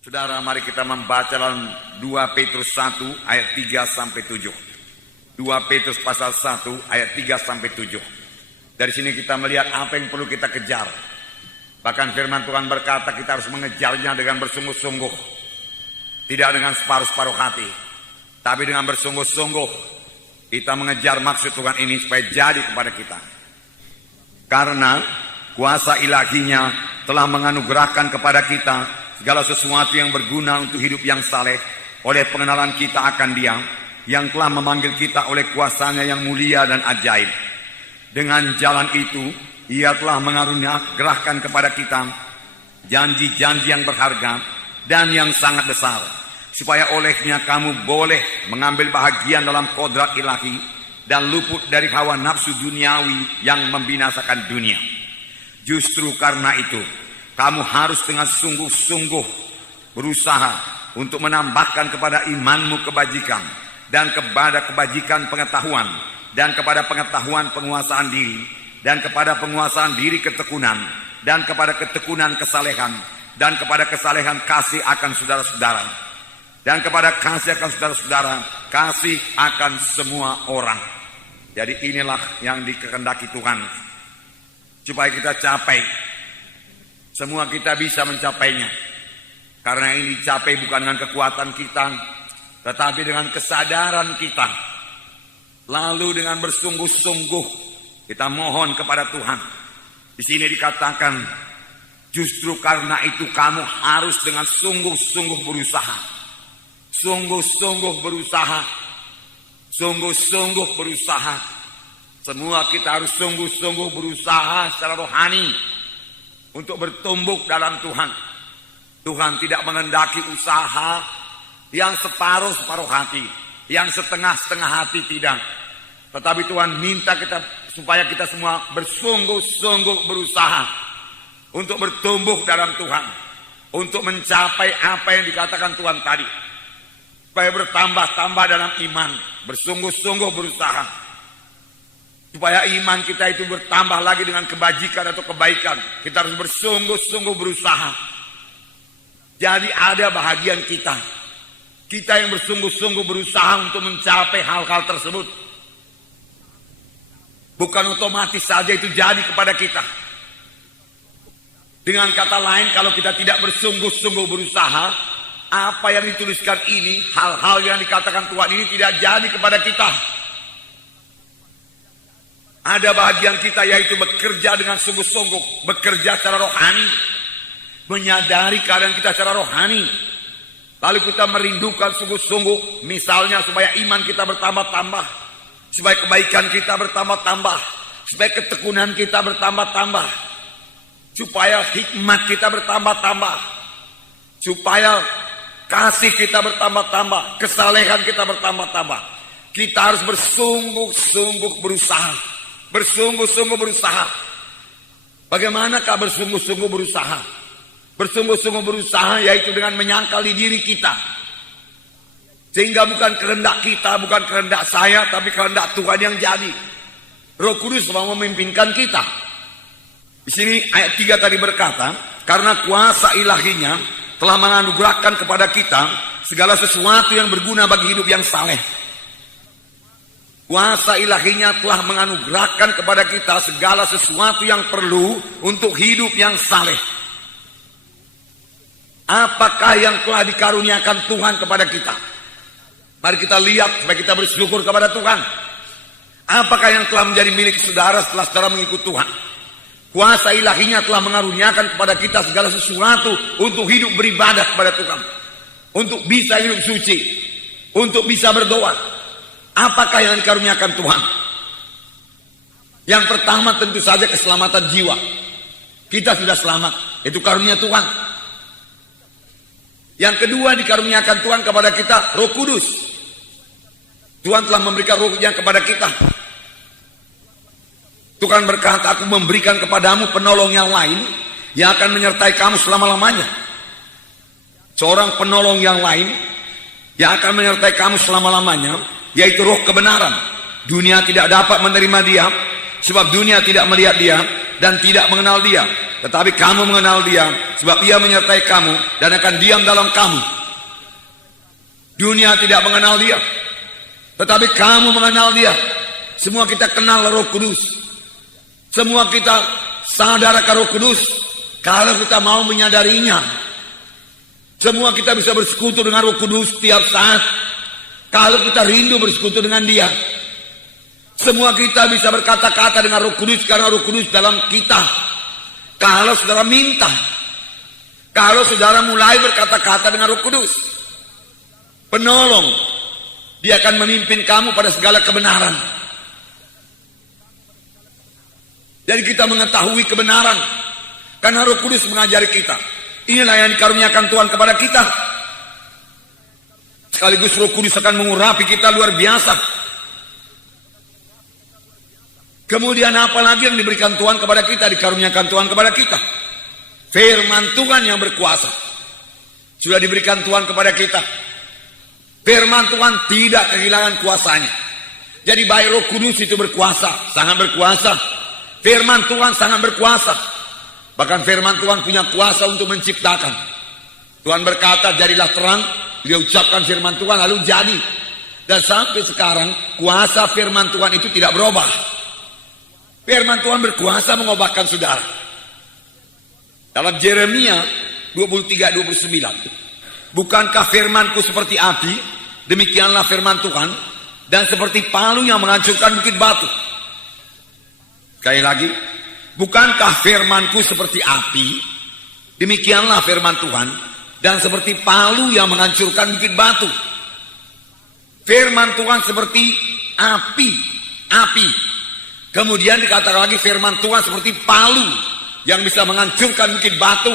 Saudara, mari kita membaca dalam 2 Petrus 1 ayat 3 sampai 7. 2 Petrus pasal 1 ayat 3 sampai 7. Dari sini kita melihat apa yang perlu kita kejar. Bahkan firman Tuhan berkata kita harus mengejarnya dengan bersungguh-sungguh. Tidak dengan separuh-separuh hati, tapi dengan bersungguh-sungguh kita mengejar maksud Tuhan ini supaya jadi kepada kita. Karena kuasa ilahinya telah menganugerahkan kepada kita segala sesuatu yang berguna untuk hidup yang saleh oleh pengenalan kita akan Dia yang telah memanggil kita oleh kuasanya yang mulia dan ajaib. Dengan jalan itu Ia telah menganugerahkan kepada kita janji-janji yang berharga dan yang sangat besar, supaya olehnya kamu boleh mengambil bahagian dalam kodrat ilahi dan luput dari hawa nafsu duniawi yang membinasakan dunia. Justru karena itu kamu harus dengan sungguh-sungguh berusaha untuk menambahkan kepada imanmu kebajikan, dan kepada kebajikan pengetahuan, dan kepada pengetahuan penguasaan diri, dan kepada penguasaan diri ketekunan, dan kepada ketekunan kesalehan, dan kepada kesalehan kasih akan saudara-saudara, dan kepada kasih akan saudara-saudara, kasih akan semua orang. Jadi inilah yang dikehendaki Tuhan supaya kita capai. Semua kita bisa mencapainya. Karena ini dicapai bukan dengan kekuatan kita, tetapi dengan kesadaran kita. Lalu dengan bersungguh-sungguh kita mohon kepada Tuhan. Di sini dikatakan, justru karena itu kamu harus dengan sungguh-sungguh berusaha. Sungguh-sungguh berusaha. Sungguh-sungguh berusaha. Semua kita harus sungguh-sungguh berusaha secara rohani untuk bertumbuh dalam Tuhan. Tuhan tidak mengendaki usaha yang separuh-separuh hati, yang setengah-setengah hati, tidak. Tetapi Tuhan minta kita supaya kita semua bersungguh-sungguh berusaha untuk bertumbuh dalam Tuhan, untuk mencapai apa yang dikatakan Tuhan tadi, supaya bertambah-tambah dalam iman, bersungguh-sungguh berusaha supaya iman kita itu bertambah lagi dengan kebajikan atau kebaikan. Kita harus bersungguh-sungguh berusaha. Jadi ada bahagian kita yang bersungguh-sungguh berusaha untuk mencapai hal-hal tersebut. Bukan otomatis saja itu jadi kepada kita. Dengan kata lain, kalau kita tidak bersungguh-sungguh berusaha, apa yang dituliskan ini, hal-hal yang dikatakan Tuhan ini tidak jadi kepada kita. Ada bahagian kita yaitu bekerja dengan sungguh-sungguh, bekerja secara rohani, menyadari keadaan kita secara rohani, lalu kita merindukan sungguh-sungguh, misalnya supaya iman kita bertambah-tambah, supaya kebaikan kita bertambah-tambah, supaya ketekunan kita bertambah-tambah, supaya hikmat kita bertambah-tambah, supaya kasih kita bertambah-tambah, kesalehan kita bertambah-tambah. Kita harus bersungguh-sungguh berusaha. Bersungguh-sungguh berusaha. Bagaimanakah bersungguh-sungguh berusaha? Bersungguh-sungguh berusaha yaitu dengan menyangkali diri kita, sehingga bukan kehendak kita, bukan kehendak saya, tapi kehendak Tuhan yang jadi. Roh Kudus mau memimpinkan kita. Di sini ayat 3 tadi berkata, karena kuasa ilahinya telah menganugerahkan kepada kita segala sesuatu yang berguna bagi hidup yang saleh. Kuasa ilahinya telah menganugerahkan kepada kita segala sesuatu yang perlu untuk hidup yang saleh. Apakah yang telah dikaruniakan Tuhan kepada kita? Mari kita lihat supaya kita bersyukur kepada Tuhan. Apakah yang telah menjadi milik saudara setelah saudara mengikut Tuhan? Kuasa ilahinya telah mengaruniakan kepada kita segala sesuatu untuk hidup beribadah kepada Tuhan, untuk bisa hidup suci, untuk bisa berdoa. Apakah yang dikaruniakan Tuhan? Yang pertama tentu saja keselamatan jiwa. Kita sudah selamat, itu karunia Tuhan. Yang kedua dikaruniakan Tuhan kepada kita Roh Kudus. Tuhan telah memberikan Roh-Nya kepada kita. Tuhan berkata, aku memberikan kepadamu penolong yang lain yang akan menyertai kamu selama-lamanya. Seorang penolong yang lain yang akan menyertai kamu selama-lamanya, yaitu Roh kebenaran. Dunia tidak dapat menerima Dia, sebab dunia tidak melihat Dia dan tidak mengenal Dia. Tetapi kamu mengenal Dia, sebab Ia menyertai kamu dan akan diam dalam kamu. Dunia tidak mengenal Dia, tetapi kamu mengenal Dia. Semua kita kenal Roh Kudus. Semua kita sadar akan Roh Kudus kalau kita mau menyadarinya. Semua kita bisa bersekutu dengan Roh Kudus setiap saat kalau kita rindu bersekutu dengan Dia. Semua kita bisa berkata-kata dengan Roh Kudus karena Roh Kudus dalam kita. Kalau saudara minta, kalau saudara mulai berkata-kata dengan Roh Kudus, penolong, Dia akan memimpin kamu pada segala kebenaran. Jadi kita mengetahui kebenaran karena Roh Kudus mengajari kita. Inilah yang dikaruniakan Tuhan kepada kita. Sekaligus Roh Kudus akan mengurapi kita luar biasa. Kemudian apa lagi yang diberikan Tuhan kepada kita, dikaruniakan Tuhan kepada kita? Firman Tuhan yang berkuasa. Sudah diberikan Tuhan kepada kita. Firman Tuhan tidak kehilangan kuasanya. Jadi baik Roh Kudus itu berkuasa, sangat berkuasa. Firman Tuhan sangat berkuasa. Bahkan firman Tuhan punya kuasa untuk menciptakan. Tuhan berkata, jadilah terang. Dia ucapkan firman Tuhan lalu jadi. Dan sampai sekarang kuasa firman Tuhan itu tidak berubah. Firman Tuhan berkuasa mengubahkan saudara. Dalam Yeremia 23:29, bukankah firmanku seperti api, demikianlah firman Tuhan, dan seperti palu yang menghancurkan bukit batu. Sekali lagi, bukankah firmanku seperti api, demikianlah firman Tuhan, dan seperti palu yang menghancurkan bukit batu. Firman Tuhan seperti api. Kemudian dikatakan lagi firman Tuhan seperti palu yang bisa menghancurkan bukit batu.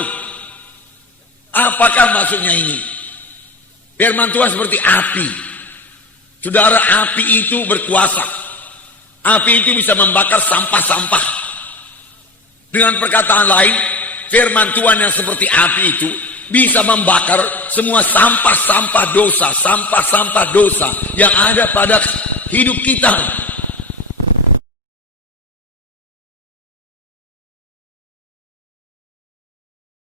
Apakah maksudnya ini? Firman Tuhan seperti api. Saudara, api itu berkuasa. Api itu bisa membakar sampah-sampah. Dengan perkataan lain, firman Tuhan yang seperti api itu bisa membakar semua sampah-sampah dosa yang ada pada hidup kita.